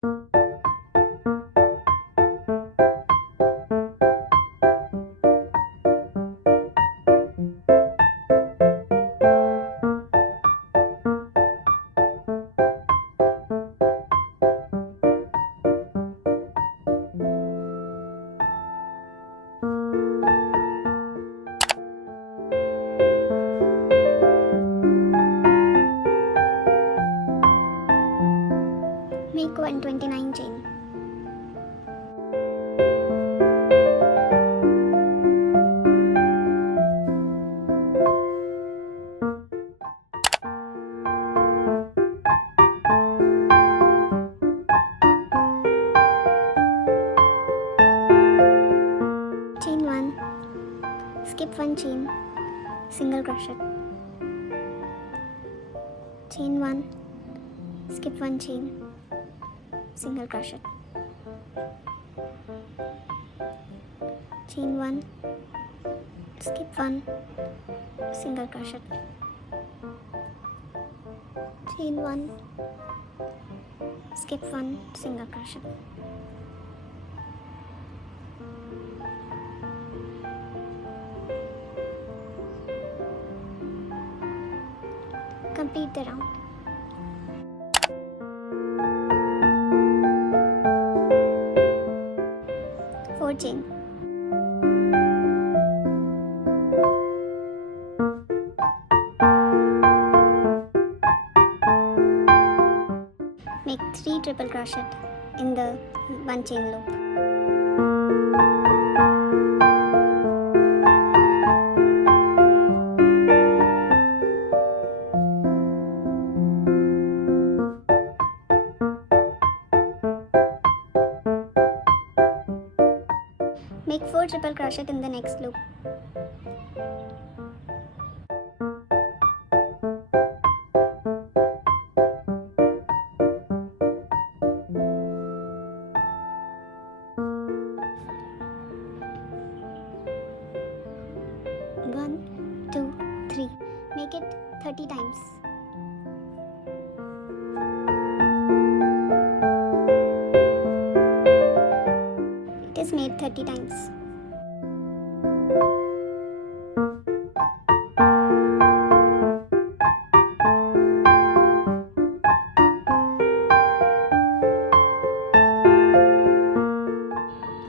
Make 129 chain. Chain 1, skip 1 chain, single crochet. Chain 1, skip 1 chain, single crochet. Chain 1, skip 1, single crochet. Chain 1, skip 1, single crochet. Complete the round. Four chain. Make 3 triple crochet in the 1 chain loop. Make 4 triple crochet in the next loop. One, two, three. Make it 30 times. It is made 30 times.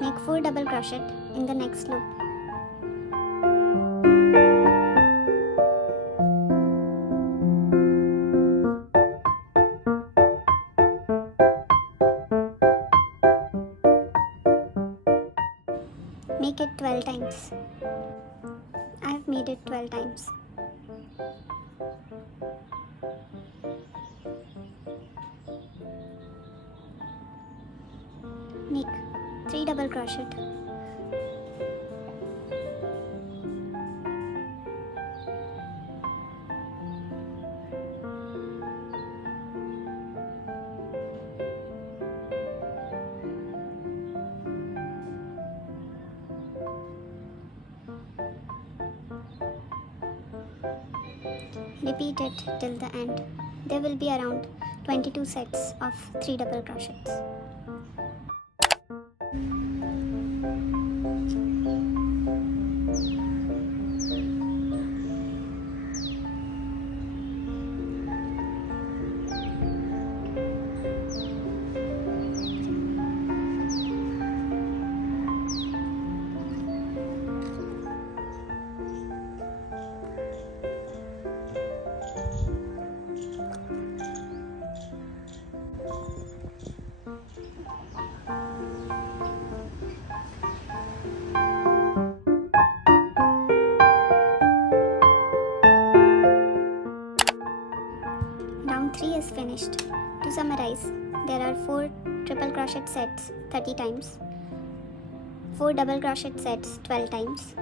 Make 4 double crochet in the next loop. Make it 12 times. I have made it 12 times. Make 3 double crochet. Repeat it till the end. There will be around 22 sets of 3 double crochets. Round 3 is finished. To summarize, there are 4 triple crochet sets 30 times, 4 double crochet sets 12 times,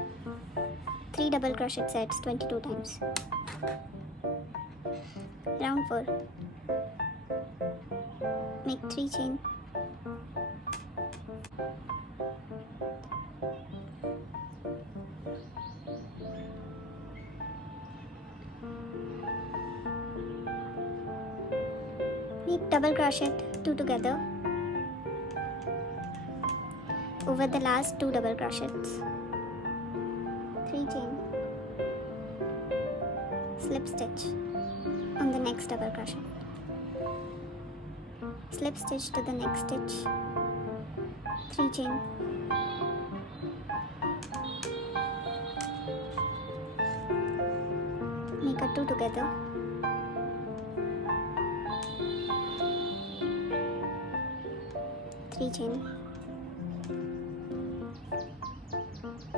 3 double crochet sets 22 times. Round 4. Make 3 chain. Make double crochet 2 together over the last 2 double crochets, 3 chain, slip stitch on the next double crochet, slip stitch to the next stitch, 3 chain, make a 2 together, three chain,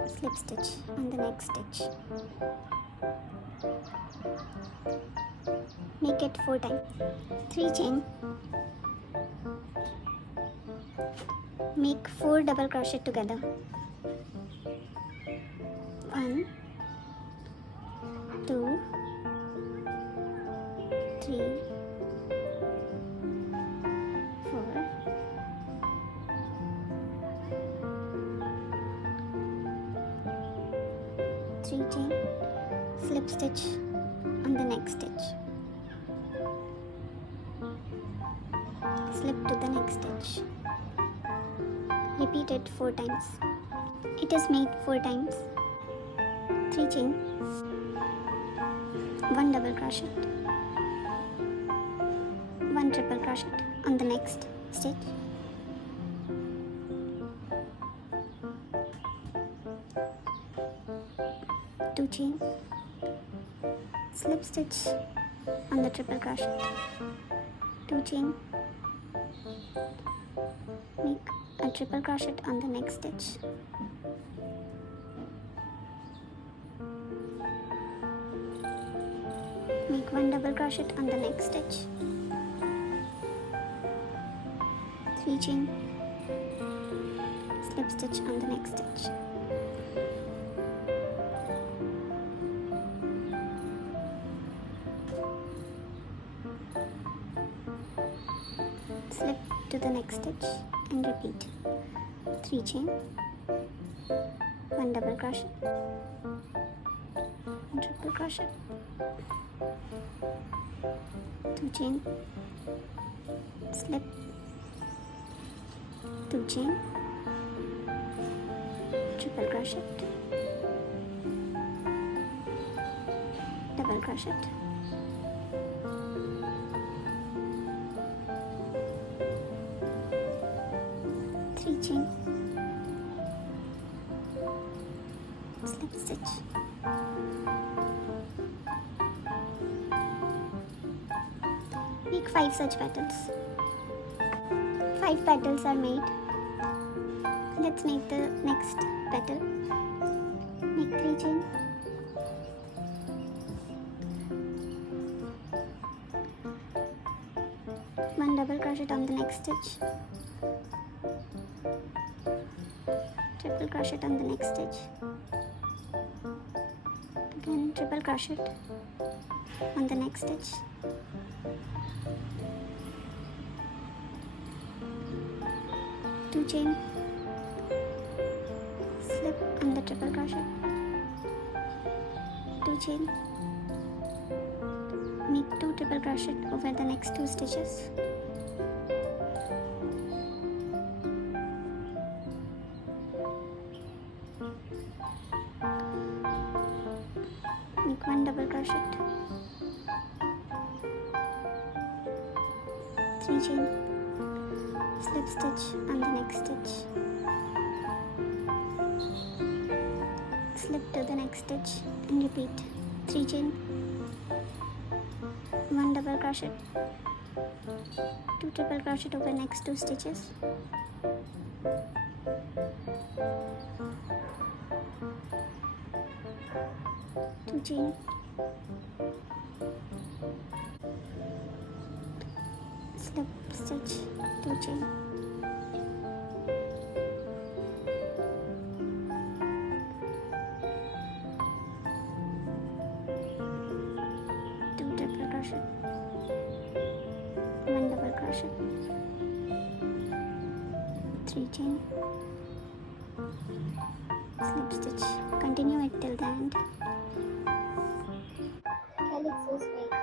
slip stitch on the next stitch, make it 4 times, 3 chain, make 4 double crochet together, 1, 2, 3, 4, 3 chain, slip stitch on the next stitch, slip to the next stitch, repeat it 4 times. It is made 4 times, 3 chain, 1 double crochet, 1 triple crochet on the next stitch, 2 chain, slip stitch on the triple crochet, 2 chain, make a triple crochet on the next stitch, make 1 double crochet on the next stitch, 3 chain, slip stitch on the next stitch, slip to the next stitch and repeat, 3 chain, 1 double crochet, 1 triple crochet, 2 chain, slip, 2 chain, triple crochet, double crochet, 3 chain, slip stitch, make 5 such petals. 5 petals are made. Let's make the next petal. Make 3 chain, one double crochet on the next stitch, triple crochet on the next stitch, again triple crochet on the next stitch, two chain, slip on the triple crochet, two chain, make 2 triple crochet over the next 2 stitches, make 1 double crochet, 3 chain, slip stitch on the next stitch, slip to the next stitch and repeat, 3 chain, 1 double crochet, 2 triple crochet over next 2 stitches, two chain, slip stitch, 2 chain, two triple crochet, 1 double crochet, 3 chain, slip stitch. Continue it till the end. Helix is made.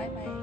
Bye bye.